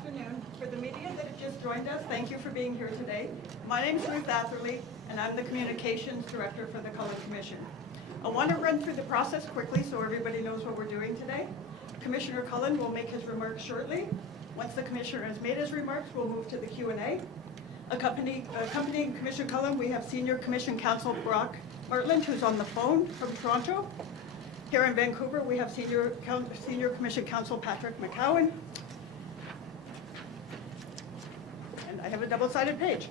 afternoon. For the media that have just joined us, thank you for being here today. My name is Ruth Atherley, and I'm the Communications Director for the Cullen Commission. I want to run through the process quickly so everybody knows what we're doing today. Commissioner Cullen will make his remarks shortly. Once the Commissioner has made his remarks, we'll move to the Q&A. Accompanying Commissioner Cullen, we have Senior Commission Counsel Brock Martland, who's on the phone from Toronto. Here in Vancouver, we have Senior Commission Counsel Patrick McCowan. And I have a double-sided page.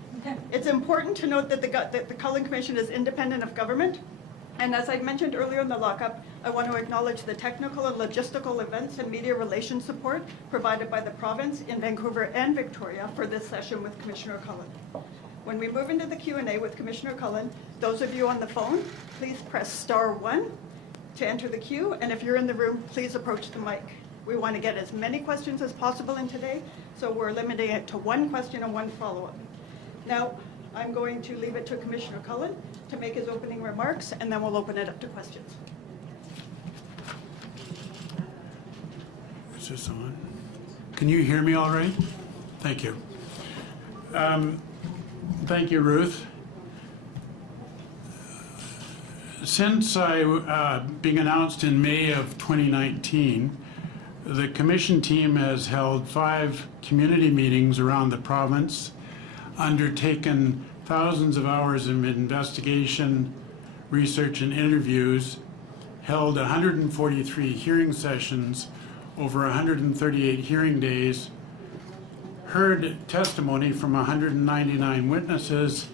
It's important to note that the Cullen Commission is independent of government. And as I mentioned earlier in the lockup, I want to acknowledge the technical and logistical events and media relations support provided by the province in Vancouver and Victoria for this session with Commissioner Cullen. When we move into the Q&A with Commissioner Cullen, those of you on the phone, please press *1 to enter the queue. And if you're in the room, please approach the mic. We want to get as many questions as possible in today, so we're limiting it to one question and one follow-up. Now, I'm going to leave it to Commissioner Cullen to make his opening remarks, and then we'll open it up to questions. Is this on? Can you hear me all right? Thank you. Thank you, Ruth. Since being announced in May of 2019, the Commission team has held 5 community meetings around the province, undertaken thousands of hours of investigation, research, and interviews, held 143 hearing sessions over 138 hearing days, heard testimony from 199 witnesses,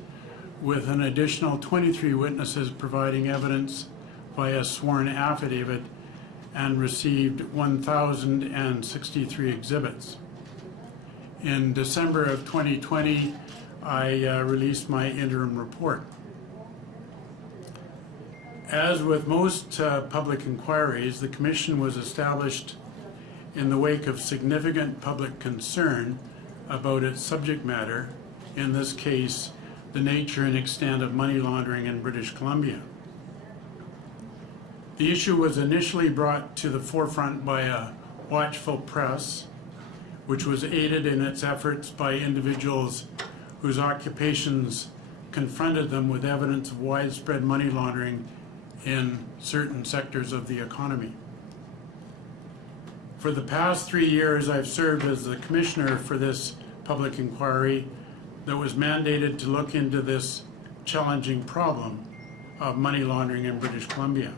with an additional 23 witnesses providing evidence via sworn affidavit, and received 1,063 exhibits. In December of 2020, I released my interim report. As with most public inquiries, the Commission was established in the wake of significant public concern about its subject matter, in this case, the nature and extent of money laundering in British Columbia. The issue was initially brought to the forefront by a watchful press, which was aided in its efforts by individuals whose occupations confronted them with evidence of widespread money laundering in certain sectors of the economy. For the past 3 years, I've served as the commissioner for this public inquiry that was mandated to look into this challenging problem of money laundering in British Columbia.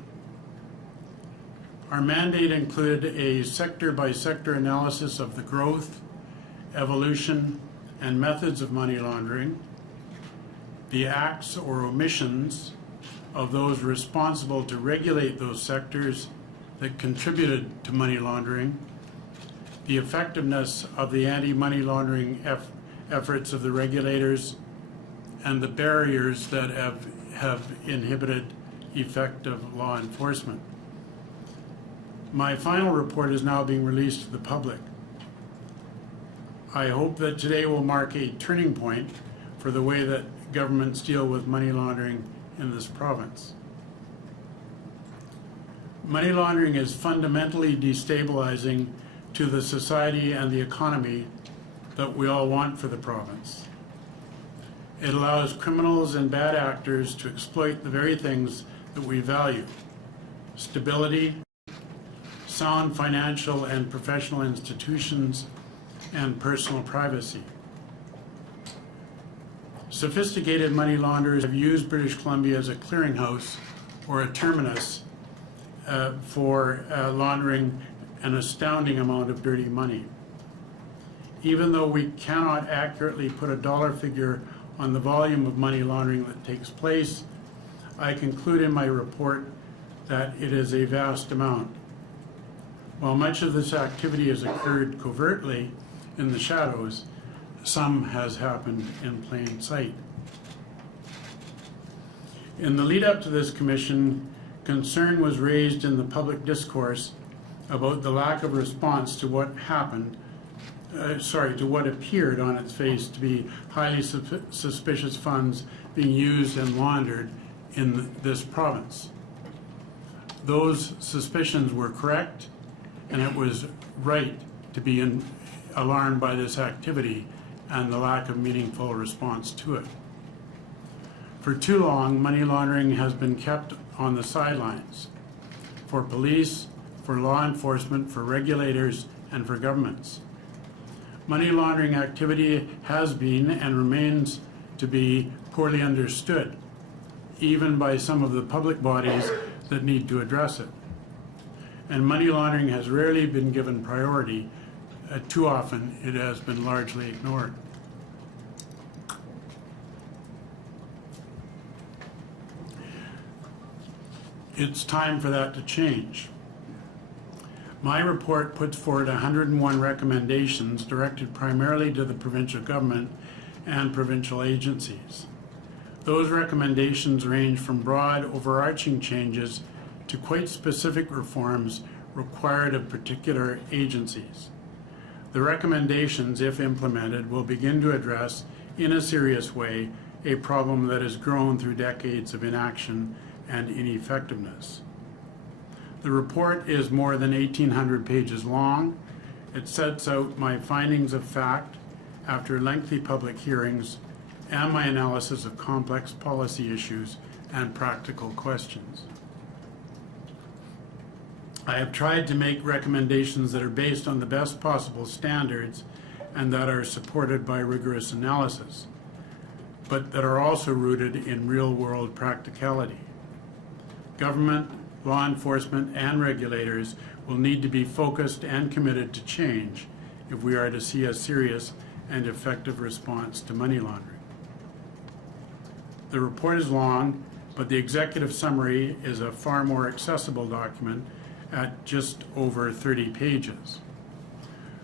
Our mandate included a sector-by-sector analysis of the growth, evolution, and methods of money laundering, the acts or omissions of those responsible to regulate those sectors that contributed to money laundering, the effectiveness of the anti-money laundering efforts of the regulators, and the barriers that have inhibited effective law enforcement. My final report is now being released to the public. I hope that today will mark a turning point for the way that governments deal with money laundering in this province. Money laundering is fundamentally destabilizing to the society and the economy that we all want for the province. It allows criminals and bad actors to exploit the very things that we value: stability, sound financial and professional institutions, and personal privacy. Sophisticated money launderers have used British Columbia as a clearinghouse or a terminus for laundering an astounding amount of dirty money. Even though we cannot accurately put a dollar figure on the volume of money laundering that takes place, I conclude in my report that it is a vast amount. While much of this activity has occurred covertly in the shadows, some has happened in plain sight. In the lead up to this commission, concern was raised in the public discourse about the lack of response to what happened, to what appeared on its face to be highly suspicious funds being used and laundered in this province. Those suspicions were correct, and it was right to be alarmed by this activity and the lack of meaningful response to it. For too long, money laundering has been kept on the sidelines for police, for law enforcement, for regulators, and for governments. Money laundering activity has been and remains to be poorly understood, even by some of the public bodies that need to address it. And money laundering has rarely been given priority. Too often, it has been largely ignored. It's time for that to change. My report puts forward 101 recommendations directed primarily to the provincial government and provincial agencies. Those recommendations range from broad, overarching changes to quite specific reforms required of particular agencies. The recommendations, if implemented, will begin to address, in a serious way, a problem that has grown through decades of inaction and ineffectiveness. The report is more than 1,800 pages long. It sets out my findings of fact after lengthy public hearings and my analysis of complex policy issues and practical questions. I have tried to make recommendations that are based on the best possible standards and that are supported by rigorous analysis, but that are also rooted in real-world practicality. Government, law enforcement, and regulators will need to be focused and committed to change if we are to see a serious and effective response to money laundering. The report is long, but the executive summary is a far more accessible document at just over 30 pages.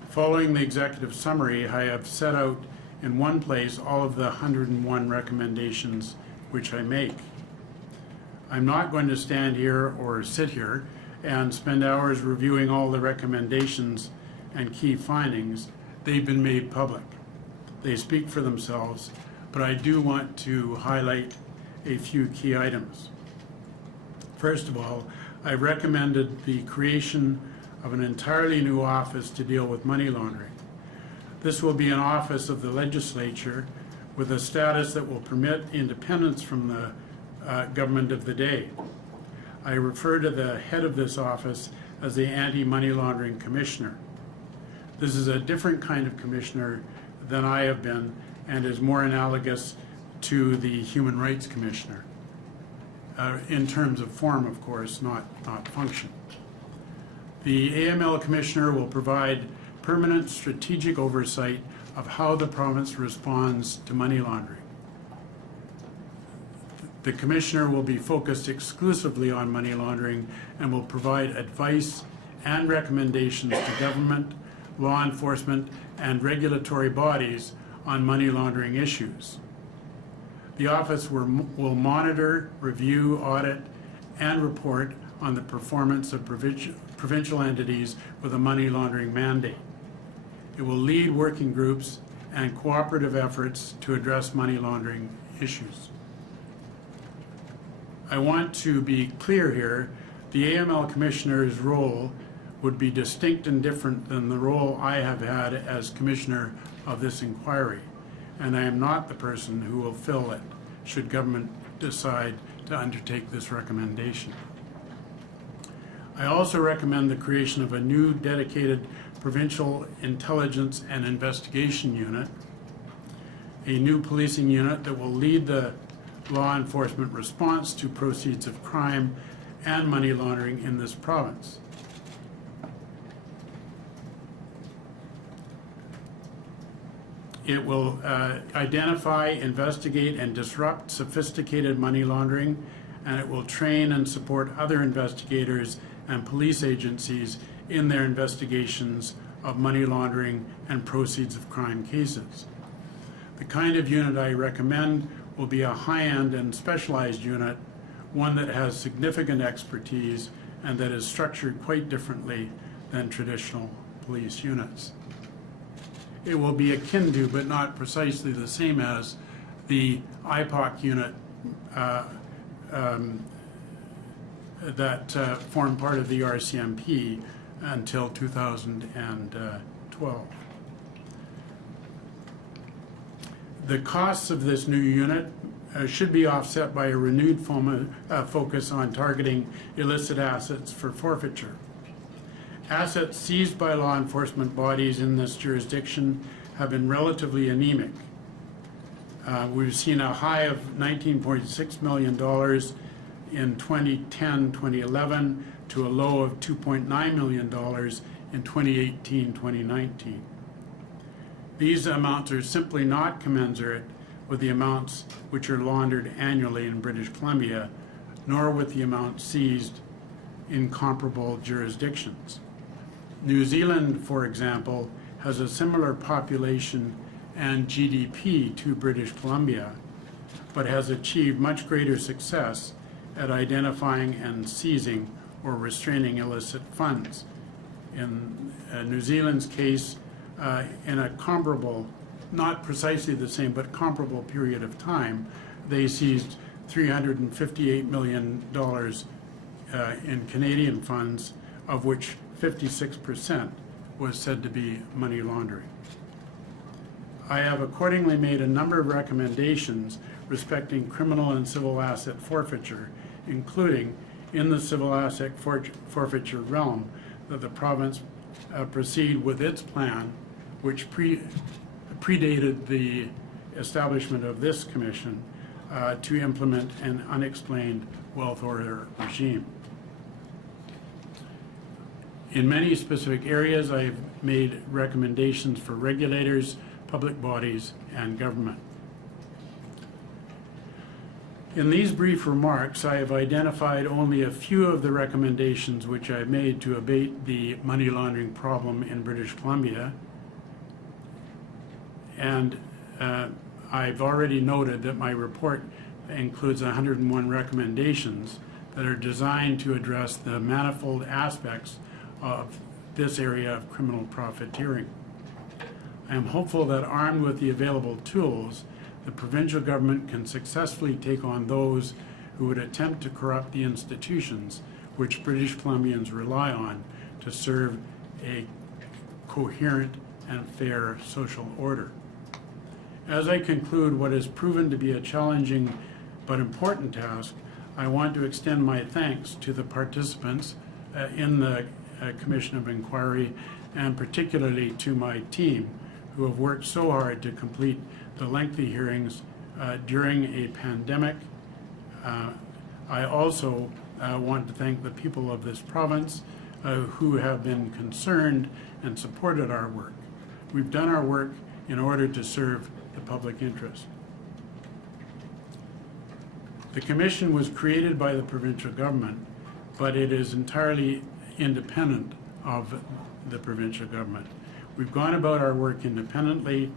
Following the executive summary, I have set out in one place all of the 101 recommendations which I make. I'm not going to stand here or sit here and spend hours reviewing all the recommendations and key findings. They've been made public. They speak for themselves, but I do want to highlight a few key items. First of all, I recommended the creation of an entirely new office to deal with money laundering. This will be an office of the legislature with a status that will permit independence from the government of the day. I refer to the head of this office as the Anti-Money Laundering Commissioner. This is a different kind of commissioner than I have been and is more analogous to the Human Rights Commissioner. In terms of form, of course, not function. The AML Commissioner will provide permanent strategic oversight of how the province responds to money laundering. The Commissioner will be focused exclusively on money laundering and will provide advice and recommendations to government, law enforcement, and regulatory bodies on money laundering issues. The office will monitor, review, audit, and report on the performance of provincial entities with a money laundering mandate. It will lead working groups and cooperative efforts to address money laundering issues. I want to be clear here, the AML Commissioner's role would be distinct and different than the role I have had as Commissioner of this inquiry, and I am not the person who will fill it should government decide to undertake this recommendation. I also recommend the creation of a new dedicated provincial intelligence and investigation unit, a new policing unit that will lead the law enforcement response to proceeds of crime and money laundering in this province. It will identify, investigate, and disrupt sophisticated money laundering, and it will train and support other investigators and police agencies in their investigations of money laundering and proceeds of crime cases. The kind of unit I recommend will be a high-end and specialized unit, one that has significant expertise and that is structured quite differently than traditional police units. It will be akin to, but not precisely the same as, the IPOC unit that formed part of the RCMP until 2012. The costs of this new unit should be offset by a renewed focus on targeting illicit assets for forfeiture. Assets seized by law enforcement bodies in this jurisdiction have been relatively anemic. We've seen a high of $19.6 million in 2010-2011 to a low of $2.9 million in 2018-2019. These amounts are simply not commensurate with the amounts which are laundered annually in British Columbia, nor with the amounts seized in comparable jurisdictions. New Zealand, for example, has a similar population and GDP to British Columbia, but has achieved much greater success at identifying and seizing or restraining illicit funds. In New Zealand's case, in a comparable, not precisely the same, but comparable period of time, they seized $358 million in Canadian funds, of which 56% was said to be money laundering. I have accordingly made a number of recommendations respecting criminal and civil asset forfeiture, including in the civil asset forfeiture realm, that the province proceed with its plan, which predated the establishment of this commission, to implement an unexplained wealth order regime. In many specific areas, I have made recommendations for regulators, public bodies, and government. In these brief remarks, I have identified only a few of the recommendations which I have made to abate the money laundering problem in British Columbia. And I've already noted that my report includes 101 recommendations that are designed to address the manifold aspects of this area of criminal profiteering. I am hopeful that armed with the available tools, the provincial government can successfully take on those who would attempt to corrupt the institutions which British Columbians rely on to serve a coherent and fair social order. As I conclude what has proven to be a challenging but important task, I want to extend my thanks to the participants in the Commission of Inquiry, and particularly to my team, who have worked so hard to complete the lengthy hearings during a pandemic. I also want to thank the people of this province who have been concerned and supported our work. We've done our work in order to serve the public interest. The Commission was created by the provincial government, but it is entirely independent of the provincial government. We've gone about our work independently,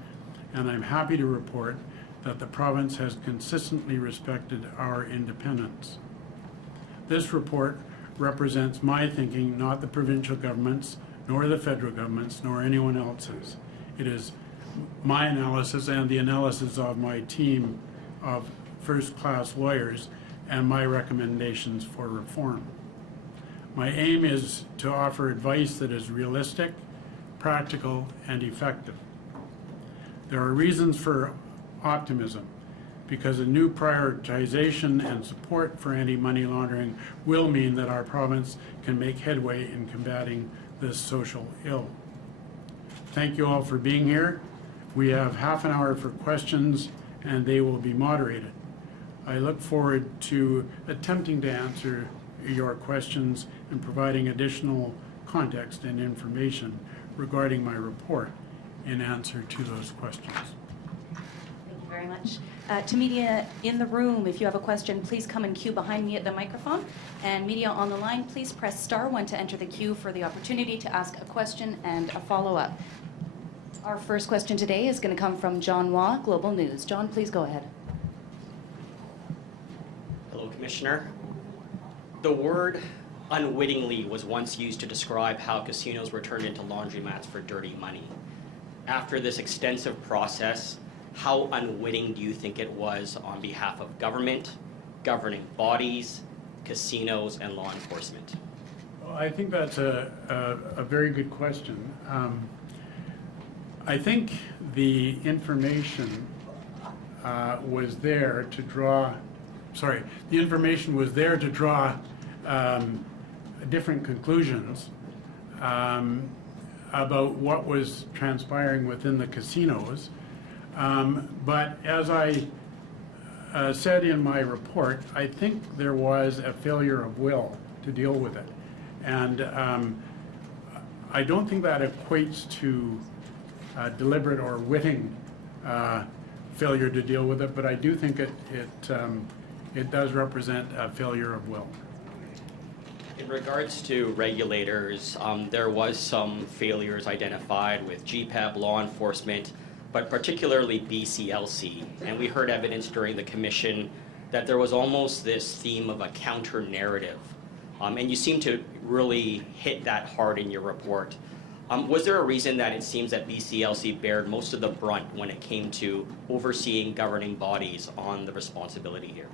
and I'm happy to report that the province has consistently respected our independence. This report represents my thinking, not the provincial government's, nor the federal government's, nor anyone else's. It is my analysis and the analysis of my team of first-class lawyers and my recommendations for reform. My aim is to offer advice that is realistic, practical, and effective. There are reasons for optimism, because a new prioritization and support for anti-money laundering will mean that our province can make headway in combating this social ill. Thank you all for being here. We have half an hour for questions, and they will be moderated. I look forward to attempting to answer your questions and providing additional context and information regarding my report in answer to those questions. Thank you very much. To media in the room, if you have a question, please come and queue behind me at the microphone. And media on the line, please press *1 to enter the queue for the opportunity to ask a question and a follow-up. Our first question today is going to come from John Waugh, Global News. John, please go ahead. Hello, Commissioner. The word unwittingly was once used to describe how casinos were turned into laundromats for dirty money. After this extensive process, how unwitting do you think it was on behalf of government, governing bodies, casinos, and law enforcement? Well, I think that's a very good question. I think the information was there to draw, the information was there to draw different conclusions about what was transpiring within the casinos. But as I said in my report, I think there was a failure of will to deal with it. And I don't think that equates to deliberate or witting failure to deal with it, but I do think it does represent a failure of will. In regards to regulators, there was some failures identified with GPEB, law enforcement, but particularly BCLC. And we heard evidence during the commission that there was almost this theme of a counter-narrative. And you seem to really hit that hard in your report. Was there a reason that it seems that BCLC bared most of the brunt when it came to overseeing governing bodies on the responsibility here?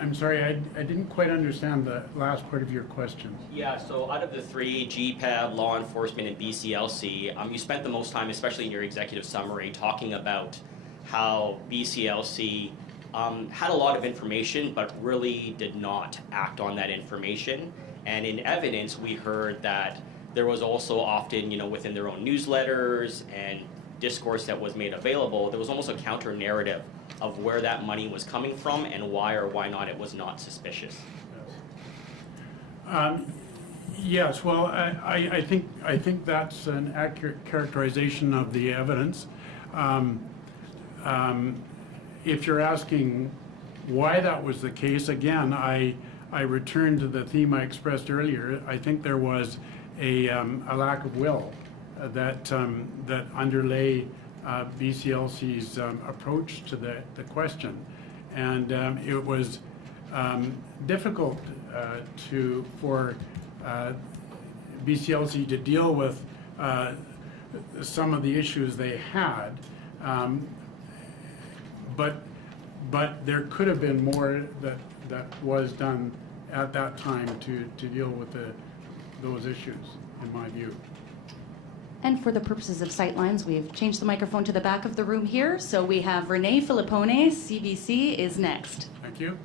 I'm sorry, I didn't quite understand the last part of your question. Yeah, so out of the three, GPEB, law enforcement, and BCLC, you spent the most time, especially in your executive summary, talking about how BCLC had a lot of information, but really did not act on that information. And in evidence, we heard that there was also often, within their own newsletters and discourse that was made available, there was almost a counter-narrative of where that money was coming from and why or why not it was not suspicious. Yes, well, I think that's an accurate characterization of the evidence. If you're asking why that was the case, again, I return to the theme I expressed earlier. I think there was a lack of will that underlay BCLC's approach to the question, and it was difficult for BCLC to deal with some of the issues they had, but there could have been more that was done at that time to deal with those issues, in my view. And for the purposes of sightlines, we've changed the microphone to the back of the room here. So we have Renee Filippone, CBC, is next. Thank you.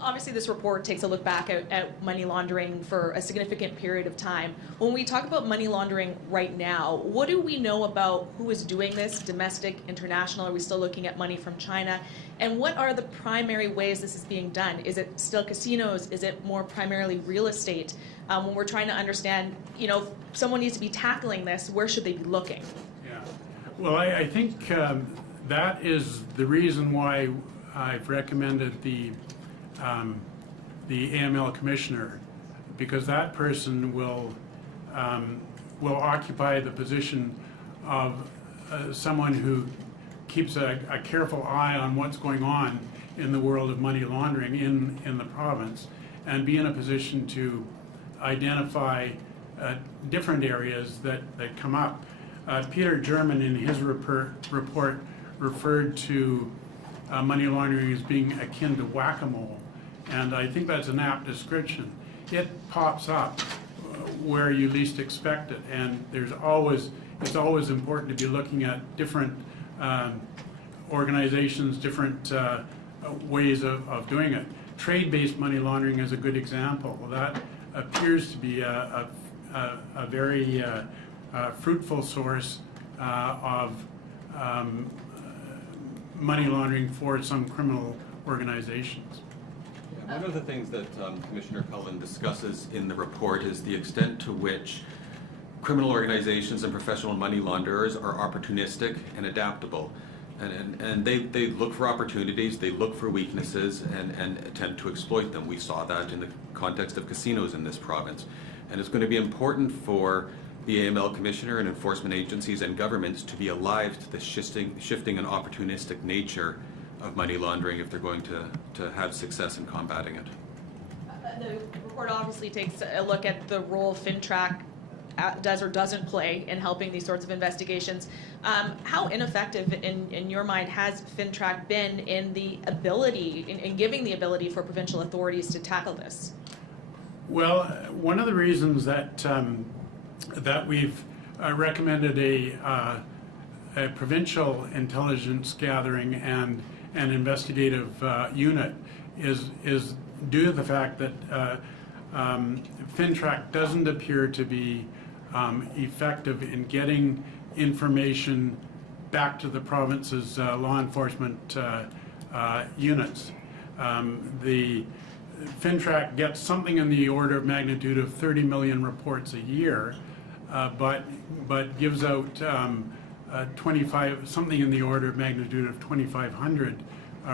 Obviously, this report takes a look back at money laundering for a significant period of time. When we talk about money laundering right now, what do we know about who is doing this, domestic, international? Are we still looking at money from China? And what are the primary ways this is being done? Is it still casinos? Is it more primarily real estate? When we're trying to understand, if someone needs to be tackling this, where should they be looking? Yeah. Well, I think that is the reason why I've recommended the AML commissioner, because that person will occupy the position of someone who keeps a careful eye on what's going on in the world of money laundering in the province, and be in a position to identify different areas that come up. Peter German, in his report, referred to money laundering as being akin to whack-a-mole, and I think that's an apt description. It pops up where you least expect it, and it's always important to be looking at different organizations, different ways of doing it. Trade-based money laundering is a good example. That appears to be a very fruitful source of money laundering for some criminal organizations. Yeah, one of the things that Commissioner Cullen discusses in the report is the extent to which criminal organizations and professional money launderers are opportunistic and adaptable. And they look for opportunities, they look for weaknesses, and attempt to exploit them. We saw that in the context of casinos in this province. And it's going to be important for the AML Commissioner and enforcement agencies and governments to be alive to the shifting and opportunistic nature of money laundering if they're going to have success in combating it. The report obviously takes a look at the role FinTrack does or doesn't play in helping these sorts of investigations. How ineffective, in your mind, has FinTrack been in the ability, in giving the ability for provincial authorities to tackle this? Well, one of the reasons that that we've recommended a provincial intelligence gathering and an investigative unit is due to the fact that FINTRAC doesn't appear to be effective in getting information back to the province's law enforcement units. The FINTRAC gets something in the order of magnitude of 30 million reports a year, but gives out something in the order of magnitude of 2,500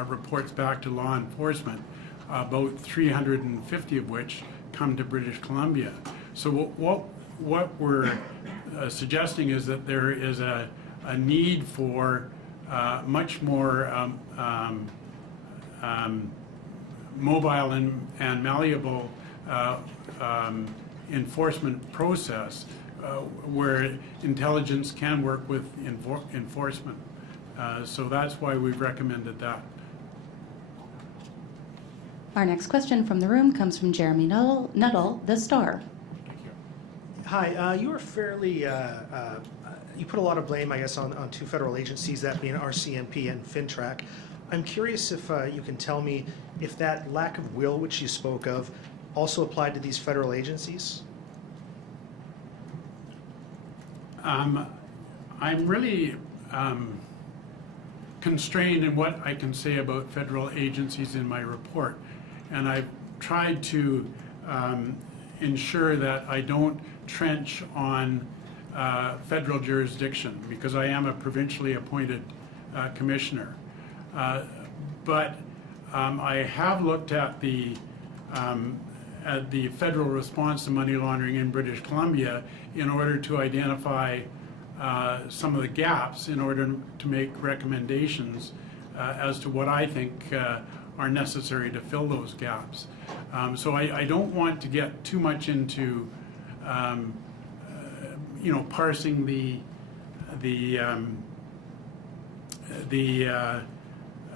reports back to law enforcement, about 350 of which come to British Columbia. So what we're suggesting is that there is a need for much more mobile and malleable enforcement process where intelligence can work with enforcement. So that's why we've recommended that. Our next question from the room comes from Jeremy Nuttall, The Star. Hi, you were fairly, you put a lot of blame, I guess, on two federal agencies, that being RCMP and FINTRAC. I'm curious if you can tell me if that lack of will, which you spoke of, also applied to these federal agencies? I'm really constrained in what I can say about federal agencies in my report, and I've tried to ensure that I don't trench on federal jurisdiction because I am a provincially appointed commissioner. But I have looked at the federal response to money laundering in British Columbia in order to identify some of the gaps in order to make recommendations as to what I think are necessary to fill those gaps. So I don't want to get too much into parsing the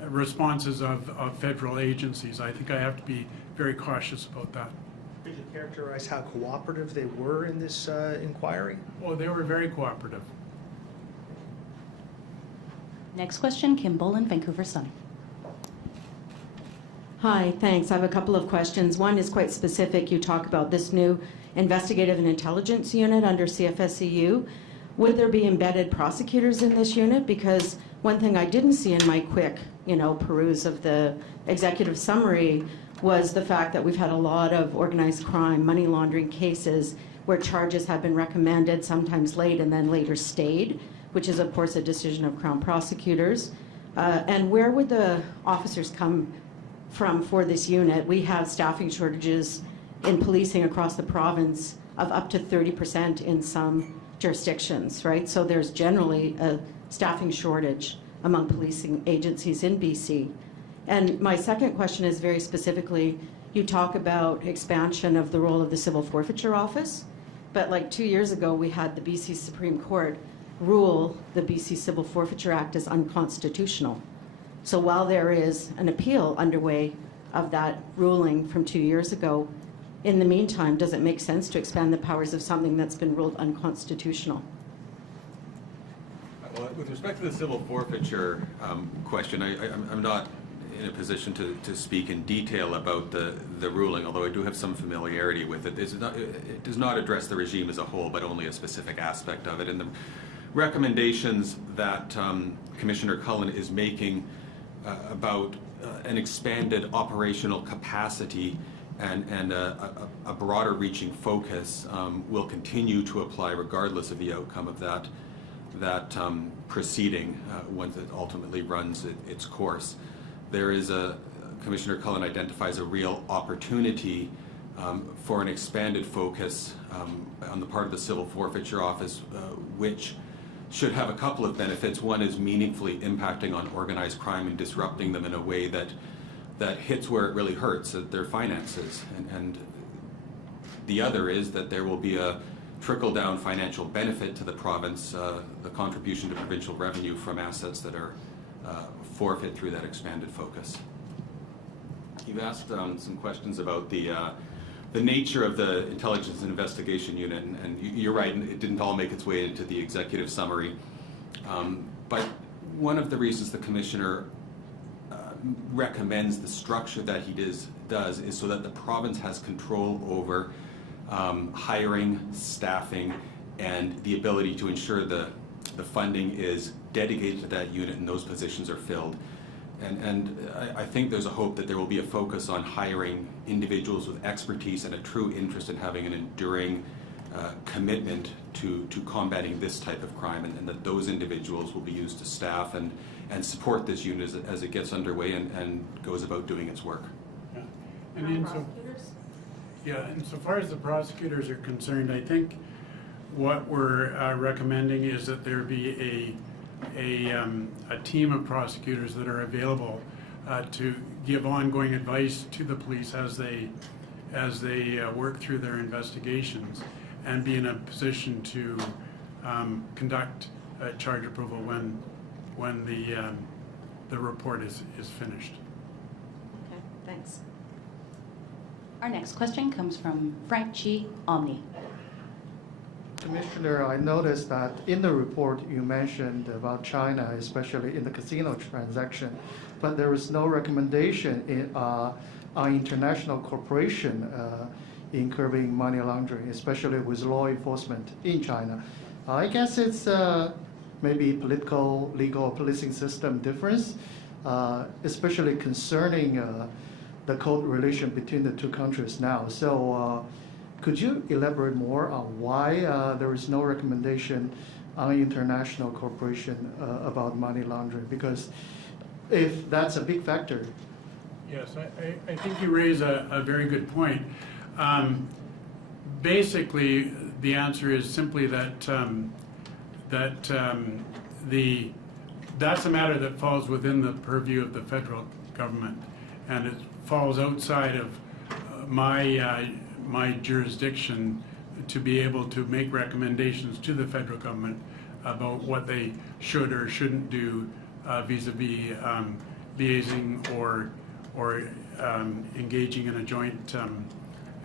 responses of federal agencies. I think I have to be very cautious about that. Could you characterize how cooperative they were in this inquiry? Oh, they were very cooperative. Next question, Kim Boland, Vancouver Sun. Hi, thanks. I have a couple of questions. One is quite specific. You talk about this new investigative and intelligence unit under CFSEU. Would there be embedded prosecutors in this unit? Because one thing I didn't see in my quick, peruse of the executive summary was the fact that we've had a lot of organized crime, money laundering cases where charges have been recommended, sometimes late and then later stayed, which is of course a decision of Crown prosecutors. And where would the officers come from for this unit? We have staffing shortages in policing across the province of up to 30% in some jurisdictions, right? So there's generally a staffing shortage among policing agencies in BC. And my second question is very specifically, you talk about expansion of the role of the Civil Forfeiture Office, but like 2 years ago, we had the BC Supreme Court rule the BC Civil Forfeiture Act as unconstitutional. So while there is an appeal underway of that ruling from 2 years ago, in the meantime, does it make sense to expand the powers of something that's been ruled unconstitutional? Well, with respect to the civil forfeiture question, I'm not in a position to speak in detail about the ruling, although I do have some familiarity with it. It does not address the regime as a whole, but only a specific aspect of it. And the recommendations that Commissioner Cullen is making about an expanded operational capacity and a broader reaching focus will continue to apply regardless of the outcome of that proceeding once it ultimately runs its course. There is Commissioner Cullen identifies a real opportunity for an expanded focus on the part of the Civil Forfeiture Office, which should have a couple of benefits. One is meaningfully impacting on organized crime and disrupting them in a way that hits where it really hurts, their finances. And the other is that there will be a trickle-down financial benefit to the province, the contribution to provincial revenue from assets that are forfeit through that expanded focus. You've asked some questions about the nature of the Intelligence and Investigation Unit, and you're right, it didn't all make its way into the executive summary. But one of the reasons the Commissioner recommends the structure that he does is so that the province has control over hiring, staffing, and the ability to ensure the funding is dedicated to that unit and those positions are filled. And I think there's a hope that there will be a focus on hiring individuals with expertise and a true interest in having an enduring commitment to combating this type of crime, and that those individuals will be used to staff and support this unit as it gets underway and goes about doing its work. Yeah. And insofar as the prosecutors are concerned, I think what we're recommending is that there be a team of prosecutors that are available to give ongoing advice to the police as they work through their investigations, and be in a position to conduct charge approval when the report is finished. Okay, thanks. Our next question comes from Frank Chi, Omni. Commissioner, I noticed that in the report you mentioned about China, especially in the casino transaction, but there is no recommendation on international cooperation in curbing money laundering, especially with law enforcement in China. I guess it's maybe political, legal, policing system difference, especially concerning the code relation between the two countries now. So could you elaborate more on why there is no recommendation on international cooperation about money laundering? Because if that's a big factor. Yes, I think you raise a very good point. Basically, the answer is simply that that's a matter that falls within the purview of the federal government, and it falls outside of my jurisdiction to be able to make recommendations to the federal government about what they should or shouldn't do vis-a-vis liaising or engaging in a joint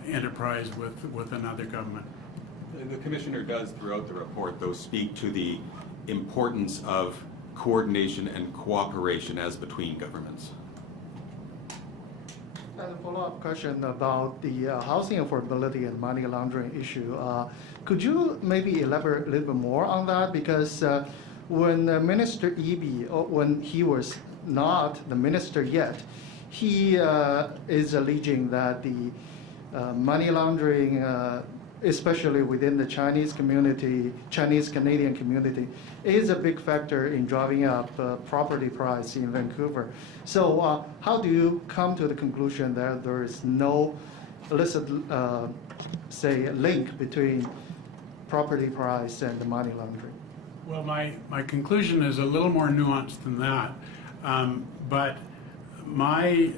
enterprise with another government. The Commissioner does, throughout the report, though, speak to the importance of coordination and cooperation as between governments. And a follow-up question about the housing affordability and money laundering issue. Could you maybe elaborate a little bit more on that? Because when Minister Eby, when he was not the minister yet, he is alleging that the money laundering, especially within the Chinese community, Chinese-Canadian community, is a big factor in driving up property price in Vancouver. So how do you come to the conclusion that there is no illicit, say, link between property price and the money laundering? Well, my conclusion is a little more nuanced than that. But my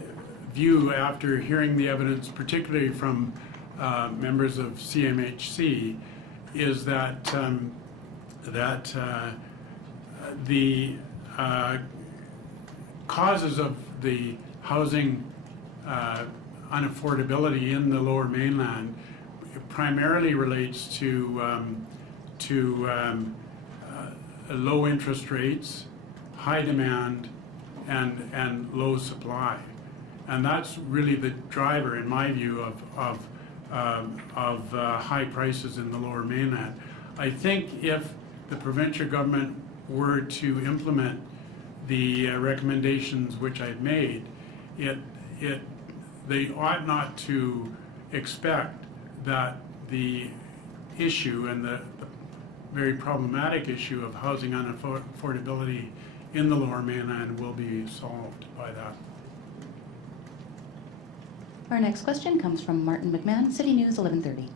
view, after hearing the evidence, particularly from members of CMHC, is that the causes of the housing unaffordability in the Lower Mainland primarily relates to low interest rates, high demand, and low supply, and that's really the driver, in my view, of high prices in the Lower Mainland. I think if the provincial government were to implement the recommendations which I've made, they ought not to expect that the issue and the very problematic issue of housing unaffordability in the Lower Mainland will be solved by that. Our next question comes from Martin McMahon, CityNews 1130.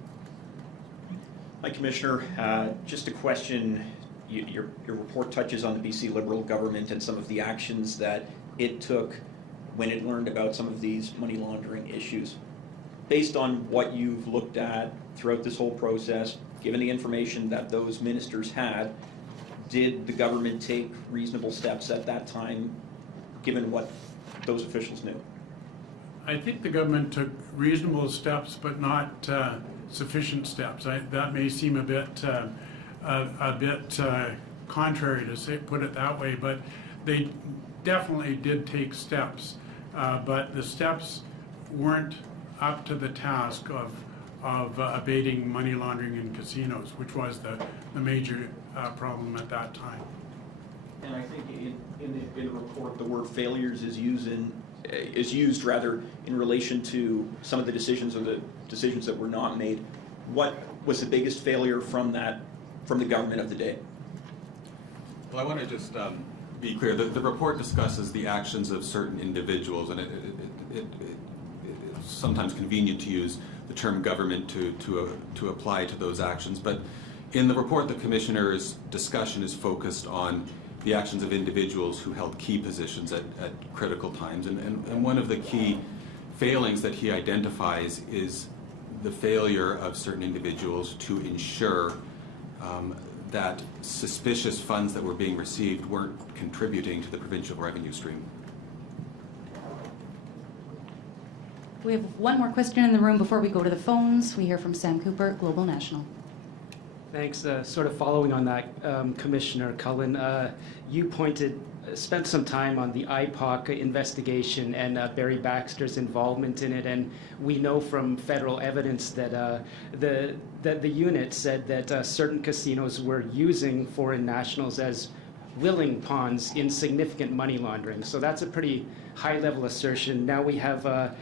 Hi, Commissioner. Just a question. Your report touches on the BC Liberal government and some of the actions that it took when it learned about some of these money laundering issues. Based on what you've looked at throughout this whole process, given the information that those ministers had, did the government take reasonable steps at that time, given what those officials knew? I think the government took reasonable steps, but not sufficient steps. That may seem a bit contrary to say, put it that way, but they definitely did take steps. But the steps weren't up to the task of abating money laundering in casinos, which was the major problem at that time. And I think in the report, the word failures is used rather in relation to some of the decisions or the decisions that were not made. What was the biggest failure from the government of the day? Well, I want to just be clear. The report discusses the actions of certain individuals, and it's sometimes convenient to use the term government to apply to those actions. But in the report, the Commissioner's discussion is focused on the actions of individuals who held key positions at critical times. And one of the key failings that he identifies is the failure of certain individuals to ensure that suspicious funds that were being received weren't contributing to the provincial revenue stream. We have one more question in the room before we go to the phones. We hear from Sam Cooper, Global National. Thanks. Sort of following on that, Commissioner Cullen, you spent some time on the IPOC investigation and Barry Baxter's involvement in it, and we know from federal evidence that the unit said that certain casinos were using foreign nationals as willing pawns in significant money laundering. So that's a pretty high-level assertion. Now we have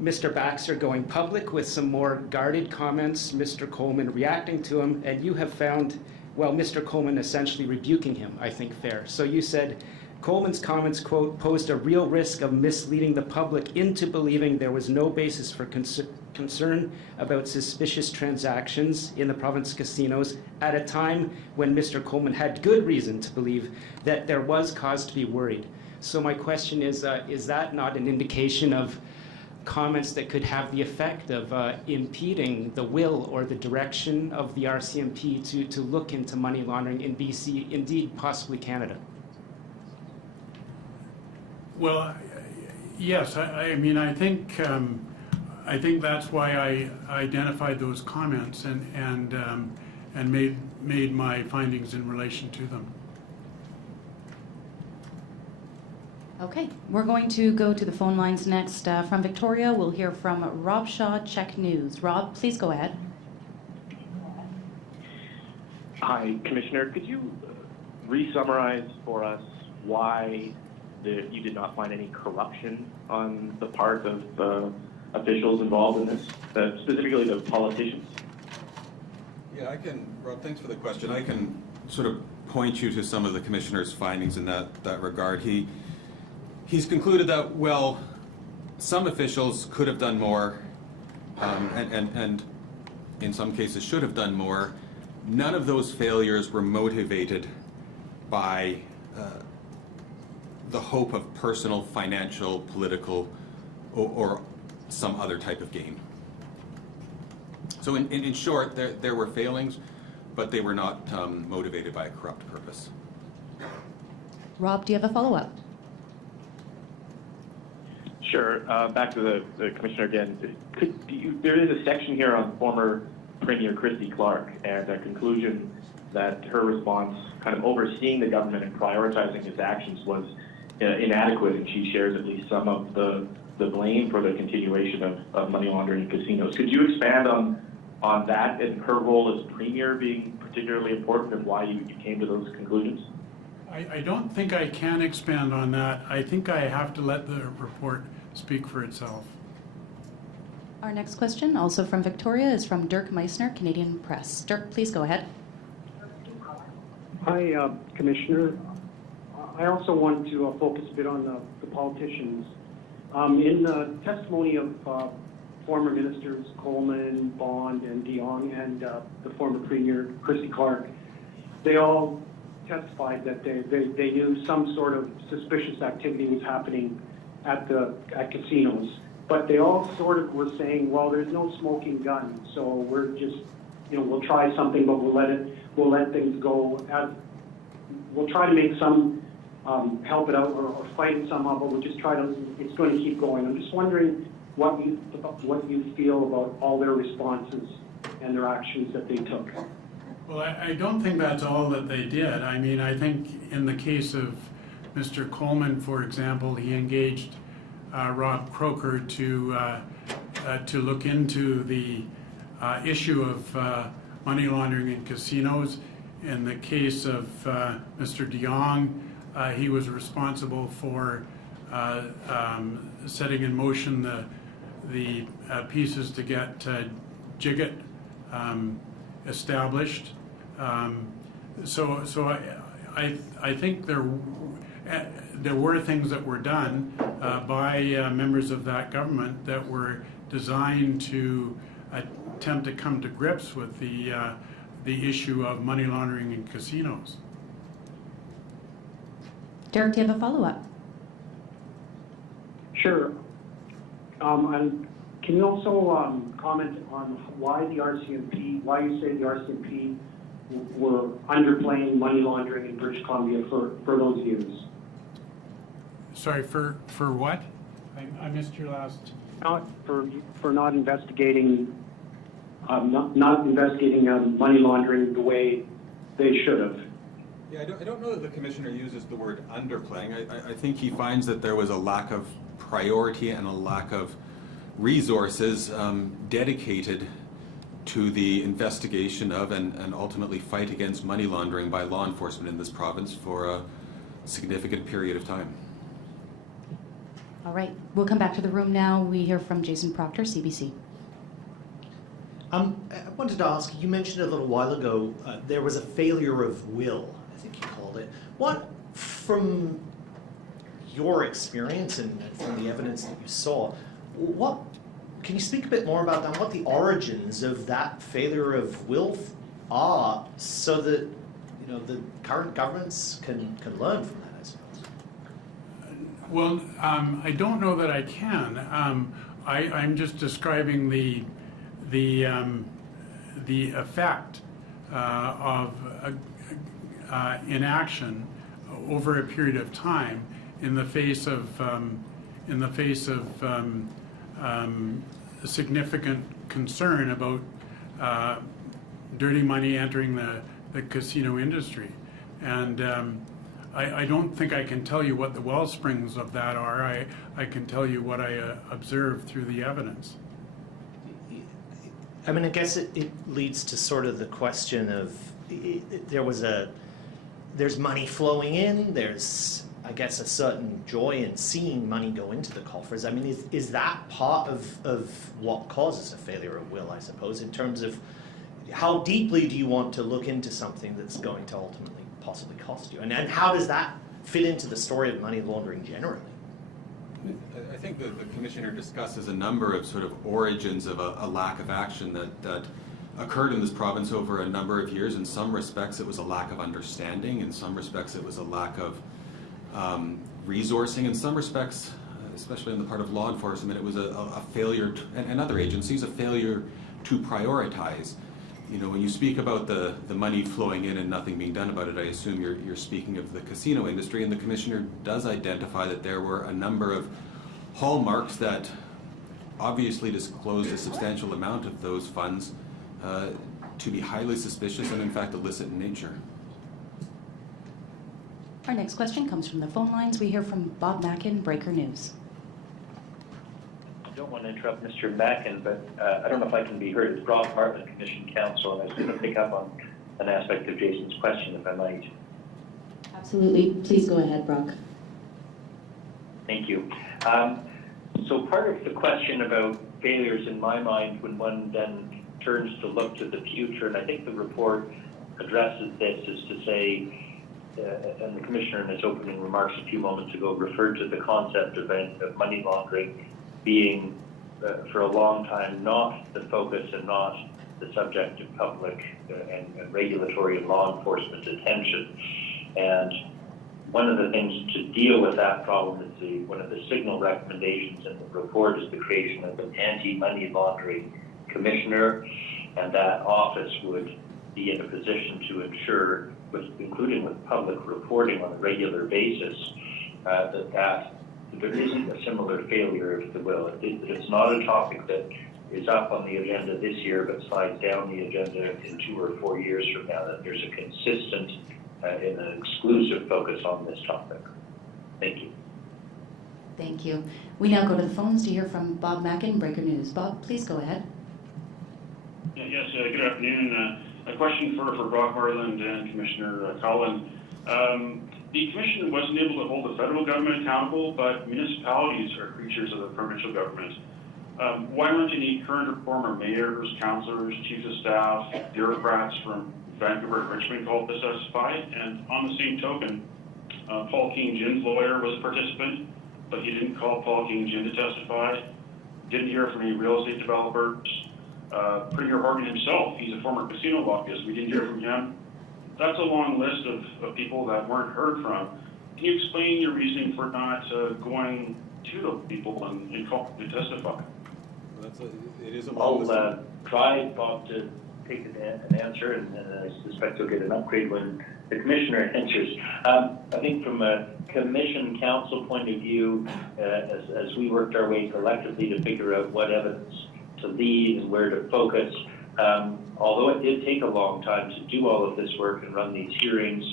Mr. Baxter going public with some more guarded comments, Mr. Coleman reacting to him, and you have found, well, Mr. Coleman essentially rebuking him, I think fair. So you said, Coleman's comments, quote, posed a real risk of misleading the public into believing there was no basis for concern about suspicious transactions in the province casinos at a time when Mr. Coleman had good reason to believe that there was cause to be worried. So my question is that not an indication of comments that could have the effect of impeding the will or the direction of the RCMP to look into money laundering in BC, indeed possibly Canada? Well, yes. I mean, I think that's why I identified those comments and made my findings in relation to them. Okay, we're going to go to the phone lines next. From Victoria, we'll hear from Rob Shaw, Check News. Rob, please go ahead. Hi, Commissioner. Could you re-summarize for us why you did not find any corruption on the part of officials involved in this, specifically the politicians? Yeah, I can, Rob, thanks for the question. I can sort of point you to some of the Commissioner's findings in that regard. He's concluded that, well, some officials could have done more, and in some cases should have done more. None of those failures were motivated by the hope of personal, financial, political, or some other type of gain. So in short, there were failings, but they were not motivated by a corrupt purpose. Rob, do you have a follow-up? Sure. Back to the Commissioner again. There is a section here on former Premier Christy Clark and a conclusion that her response, kind of overseeing the government and prioritizing its actions, was inadequate, and she shares at least some of the blame for the continuation of money laundering in casinos. Could you expand on that and her role as Premier being particularly important and why you came to those conclusions? I don't think I can expand on that. I think I have to let the report speak for itself. Our next question, also from Victoria, is from Dirk Meissner, Canadian Press. Dirk, please go ahead. Hi, Commissioner. I also wanted to focus a bit on the politicians. In the testimony of former ministers Coleman, Bond, and Dion, and the former Premier Christy Clark, they all testified that they knew some sort of suspicious activity was happening at casinos, but they all sort of were saying, well, there's no smoking gun, so we're just, we'll try something, but we'll let things go. We'll try to make some help it out or fight it somehow, but we'll just try to. It's going to keep going. I'm just wondering what you feel about all their responses and their actions that they took. Well, I don't think that's all that they did. I mean, I think in the case of Mr. Coleman, for example, he engaged Rob Croker to look into the issue of money laundering in casinos. In the case of Mr. de Jong, he was responsible for setting in motion the pieces to get Jiggit established. So I think there were things that were done by members of that government that were designed to attempt to come to grips with the issue of money laundering in casinos. Derek, do you have a follow-up? Sure. And can you also comment on why the RCMP, why you say the RCMP were underplaying money laundering in British Columbia for those years? Sorry, for what? I missed your last. Not for not investigating, not investigating money laundering the way they should have. Yeah, I don't know that the Commissioner uses the word underplaying. I think he finds that there was a lack of priority and a lack of resources dedicated to the investigation of and ultimately fight against money laundering by law enforcement in this province for a significant period of time. All right, we'll come back to the room now. We hear from Jason Proctor, CBC. I wanted to ask, you mentioned a little while ago there was a failure of will, I think you called it. What, from your experience and from the evidence that you saw, can you speak a bit more about that, what the origins of that failure of will are, so that the current governments can learn from that, I suppose? Well, I don't know that I can. I'm just describing the effect of inaction over a period of time in the face of significant concern about dirty money entering the casino industry. And I don't think I can tell you what the well springs of that are. I can tell you what I observed through the evidence. I mean, I guess it leads to sort of the question of there's money flowing in, there's, I guess, a certain joy in seeing money go into the coffers. I mean, is that part of what causes a failure of will, I suppose, in terms of how deeply do you want to look into something that's going to ultimately possibly cost you? And how does that fit into the story of money laundering generally? I think the Commissioner discusses a number of sort of origins of a lack of action that occurred in this province over a number of years. In some respects, it was a lack of understanding. In some respects, it was a lack of resourcing. In some respects, especially on the part of law enforcement, it was a failure, and other agencies, a failure to prioritize. When you speak about the money flowing in and nothing being done about it, I assume you're speaking of the casino industry, and the Commissioner does identify that there were a number of hallmarks that obviously disclosed a substantial amount of those funds to be highly suspicious and in fact illicit in nature. Our next question comes from the phone lines. We hear from Bob Mackin, Breaker News. I don't want to interrupt Mr. Mackin, but I don't know if I can be heard. It's Rob Hartman, Commission Counsel, and I was going to pick up on an aspect of Jason's question, if I might. Absolutely. Please go ahead, Brock. Thank you. So part of the question about failures in my mind, when one then turns to look to the future, and I think the report addresses this, is to say, and the Commissioner in his opening remarks a few moments ago referred to the concept of money laundering being, for a long time, not the focus and not the subject of public and regulatory and law enforcement attention. And one of the things to deal with that problem is one of the signal recommendations in the report is the creation of an anti-money laundering commissioner, and that office would be in a position to ensure, including with public reporting on a regular basis, that there isn't a similar failure, if you will. It's not a topic that is up on the agenda this year but slides down the agenda in 2 or 4 years from now, that there's a consistent and an exclusive focus on this topic. Thank you. Thank you. We now go to the phones to hear from Bob Mackin, Breaker News. Bob, please go ahead. Yes, good afternoon. A question for Brock Harland and Commissioner Cullen. The Commission wasn't able to hold the federal government accountable, but municipalities are creatures of the provincial government. Why weren't any current or former mayors, councillors, chiefs of staff, bureaucrats from Vancouver and Richmond called to testify? And on the same token, Paul King-Jin's lawyer was a participant, but he didn't call Paul King-Jin to testify. Didn't hear from any real estate developers. Premier Horgan himself, he's a former casino lobbyist. We didn't hear from him. That's a long list of people that weren't heard from. Can you explain your reasoning for not going to those people and calling to testify? It is a long list. I'll try, Bob, to take an answer, and I suspect you'll get an upgrade when the Commissioner answers. I think from a Commission Council point of view, as we worked our way collectively to figure out what evidence to lead and where to focus, although it did take a long time to do all of this work and run these hearings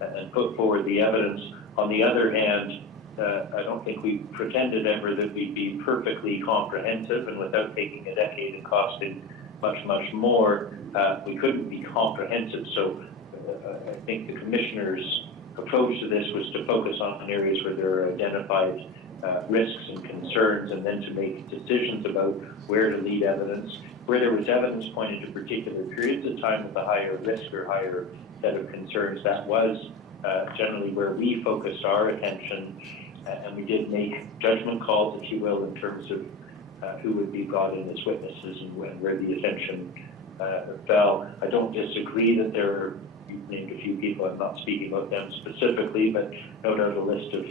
and put forward the evidence, on the other hand, I don't think we pretended ever that we'd be perfectly comprehensive, and without taking a decade and costing much, much more, we couldn't be comprehensive. So I think the Commissioner's approach to this was to focus on areas where there are identified risks and concerns, and then to make decisions about where to lead evidence. Where there was evidence pointing to particular periods of time with a higher risk or higher set of concerns, that was generally where we focused our attention, and we did make judgment calls, if you will, in terms of who would be brought in as witnesses and where the attention fell. I don't disagree that there are, you've named a few people, I'm not speaking about them specifically, but no doubt a list of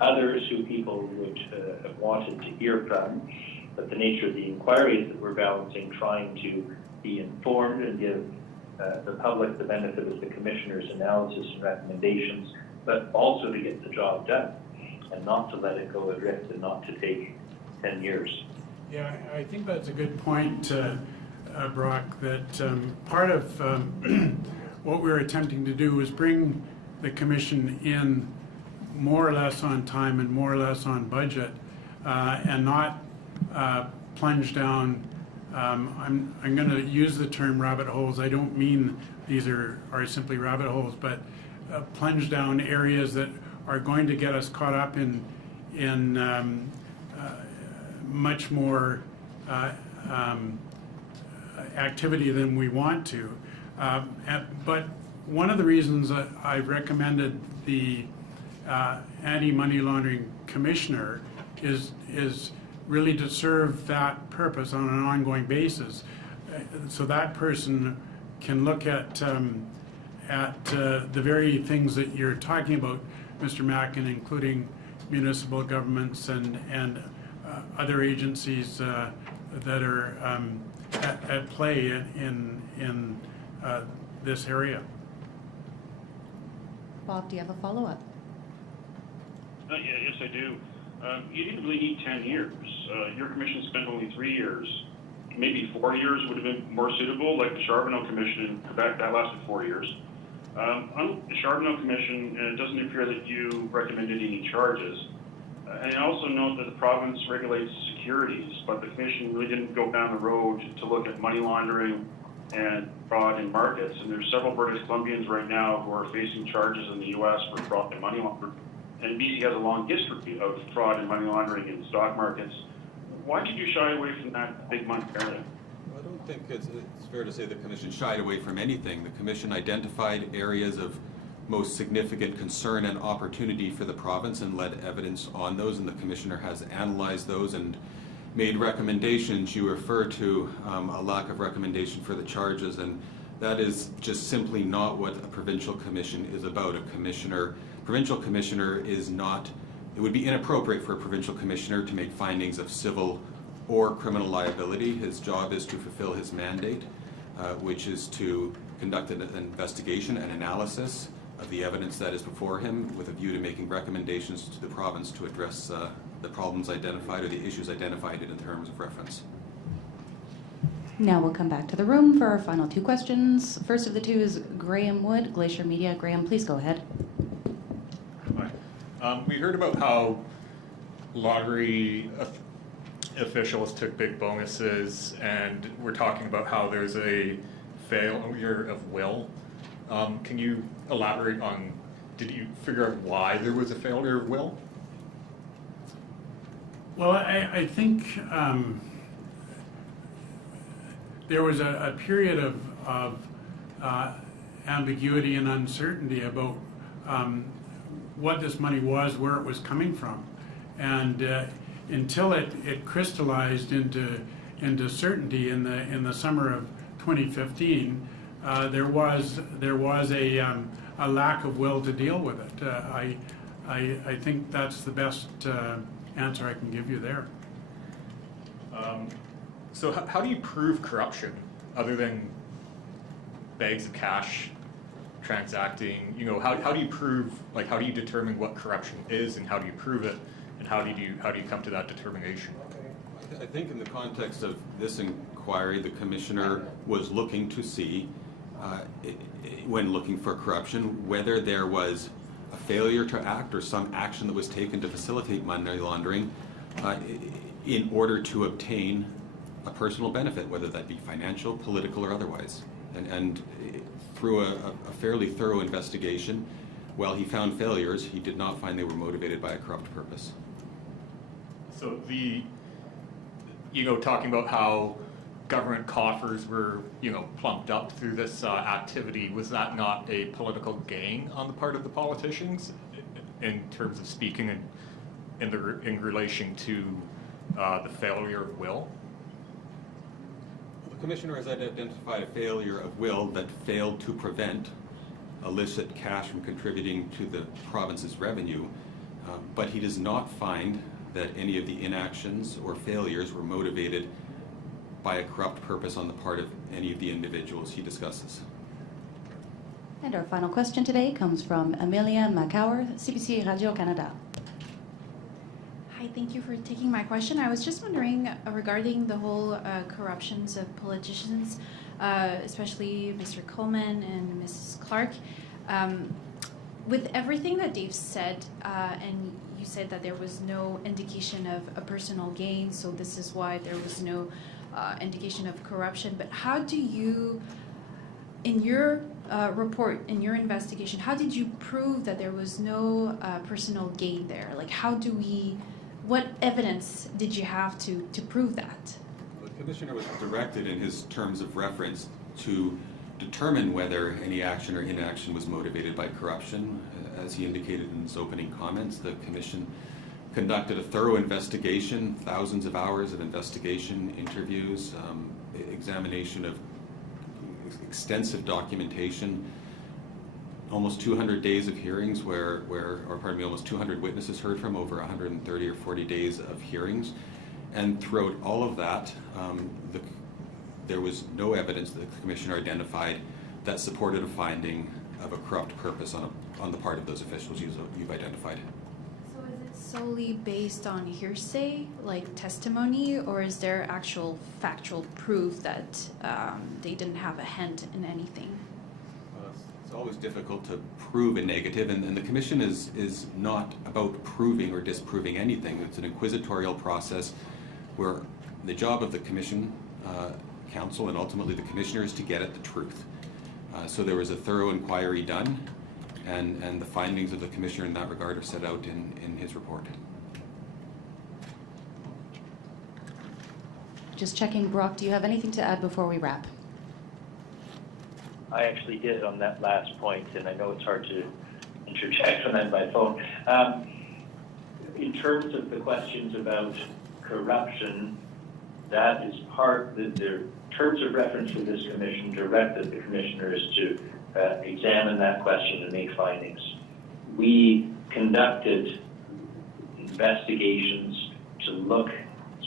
others who people would have wanted to hear from. But the nature of the inquiry is that we're balancing trying to be informed and give the public the benefit of the Commissioner's analysis and recommendations, but also to get the job done and not to let it go adrift and not to take 10 years. Yeah, I think that's a good point, Brock, that part of what we're attempting to do is bring the Commission in more or less on time and more or less on budget, and not plunge down. I'm going to use the term rabbit holes. I don't mean these are simply rabbit holes, but plunge down areas that are going to get us caught up in much more activity than we want to. But one of the reasons that I've recommended the Anti-Money Laundering Commissioner is really to serve that purpose on an ongoing basis. So that person can look at the very things that you're talking about, Mr. Mackin, including municipal governments and other agencies that are at play in this area. Bob, do you have a follow-up? Yes, I do. You didn't really need 10 years. Your commission spent only 3 years. Maybe 4 years would have been more suitable, like the Charbonneau Commission in Quebec, that lasted 4 years. On the Charbonneau Commission, it doesn't appear that you recommended any charges. And I also note that the province regulates securities, but the Commission really didn't go down the road to look at money laundering and fraud in markets. And there's several British Columbians right now who are facing charges in the U.S. for fraud and money laundering. And BC has a long history of fraud and money laundering in stock markets. Why did you shy away from that big money area? I don't think it's fair to say the Commission shied away from anything. The Commission identified areas of most significant concern and opportunity for the province and led evidence on those, and the Commissioner has analyzed those and made recommendations. You refer to a lack of recommendation for the charges, and that is just simply not what a provincial commission is about. Provincial commissioner is not, it would be inappropriate for a provincial commissioner to make findings of civil or criminal liability. His job is to fulfill his mandate, which is to conduct an investigation and analysis of the evidence that is before him with a view to making recommendations to the province to address the problems identified or the issues identified in terms of reference. Now we'll come back to the room for our final two questions. First of the two is Graham Wood, Glacier Media. Graham, please go ahead. Hi. We heard about how lottery officials took big bonuses, and we're talking about how there's a failure of will. Can you elaborate on, did you figure out why there was a failure of will? Well, I think there was a period of ambiguity and uncertainty about what this money was, where it was coming from. And until it crystallized into certainty in the summer of 2015, there was a lack of will to deal with it. I think that's the best answer I can give you there. So how do you prove corruption other than bags of cash transacting? You know, how do you prove, like, how do you determine what corruption is, and how do you prove it, and how do you come to that determination? I think in the context of this inquiry, the commissioner was looking to see, when looking for corruption, whether there was a failure to act or some action that was taken to facilitate money laundering in order to obtain a personal benefit, whether that be financial, political, or otherwise. And through a fairly thorough investigation, while he found failures, he did not find they were motivated by a corrupt purpose. So talking about how government coffers were, plumped up through this activity, was that not a political gain on the part of the politicians in terms of speaking in relation to the failure of will? The commissioner has identified a failure of will that failed to prevent illicit cash from contributing to the province's revenue, but he does not find that any of the inactions or failures were motivated by a corrupt purpose on the part of any of the individuals he discusses. And our final question today comes from Amelia Macower, CBC Radio-Canada. Hi, thank you for taking my question. I was just wondering regarding the whole corruptions of politicians, especially Mr. Coleman and Mrs. Clark. With everything that Dave said, and you said that there was no indication of a personal gain, so this is why there was no indication of corruption, but how do you, in your report, in your investigation, how did you prove that there was no personal gain there? Like, what evidence did you have to prove that? The commissioner was directed in his terms of reference to determine whether any action or inaction was motivated by corruption. As he indicated in his opening comments, the commission conducted a thorough investigation, thousands of hours of investigation, interviews, examination of extensive documentation, almost 200 days of hearings almost 200 witnesses heard from, over 130 or 40 days of hearings. And throughout all of that, there was no evidence that the commissioner identified that supported a finding of a corrupt purpose on the part of those officials you've identified. So is it solely based on hearsay, like testimony, or is there actual factual proof that they didn't have a hand in anything? It's always difficult to prove a negative, and the commission is not about proving or disproving anything. It's an inquisitorial process where the job of the commission, council, and ultimately the commissioner is to get at the truth. So there was a thorough inquiry done, and the findings of the commissioner in that regard are set out in his report. Just checking, Brock, do you have anything to add before we wrap? I actually did on that last point, and I know it's hard to interject when I'm by phone. In terms of the questions about corruption, that is the terms of reference for this commission directed the commissioners to examine that question and make findings. We conducted investigations to look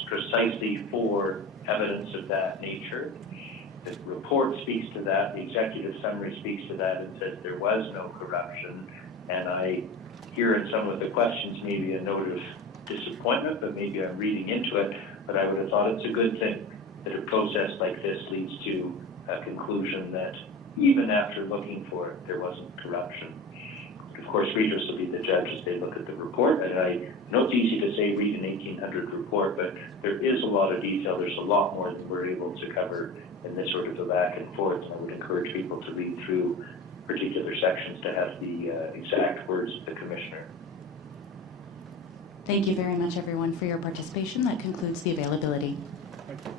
precisely for evidence of that nature. The report speaks to that, the executive summary speaks to that, and says there was no corruption. And I hear in some of the questions maybe a note of disappointment, but maybe I'm reading into it, but I would have thought it's a good thing that a process like this leads to a conclusion that even after looking for it, there wasn't corruption. Of course, readers will be the judge as they look at the report, and I know it's easy to say read an 1800 report, but there is a lot of detail. There's a lot more than we're able to cover in this sort of a back and forth. I would encourage people to read through particular sections to have the exact words of the Commissioner. Thank you very much, everyone, for your participation. That concludes the availability. Thank you.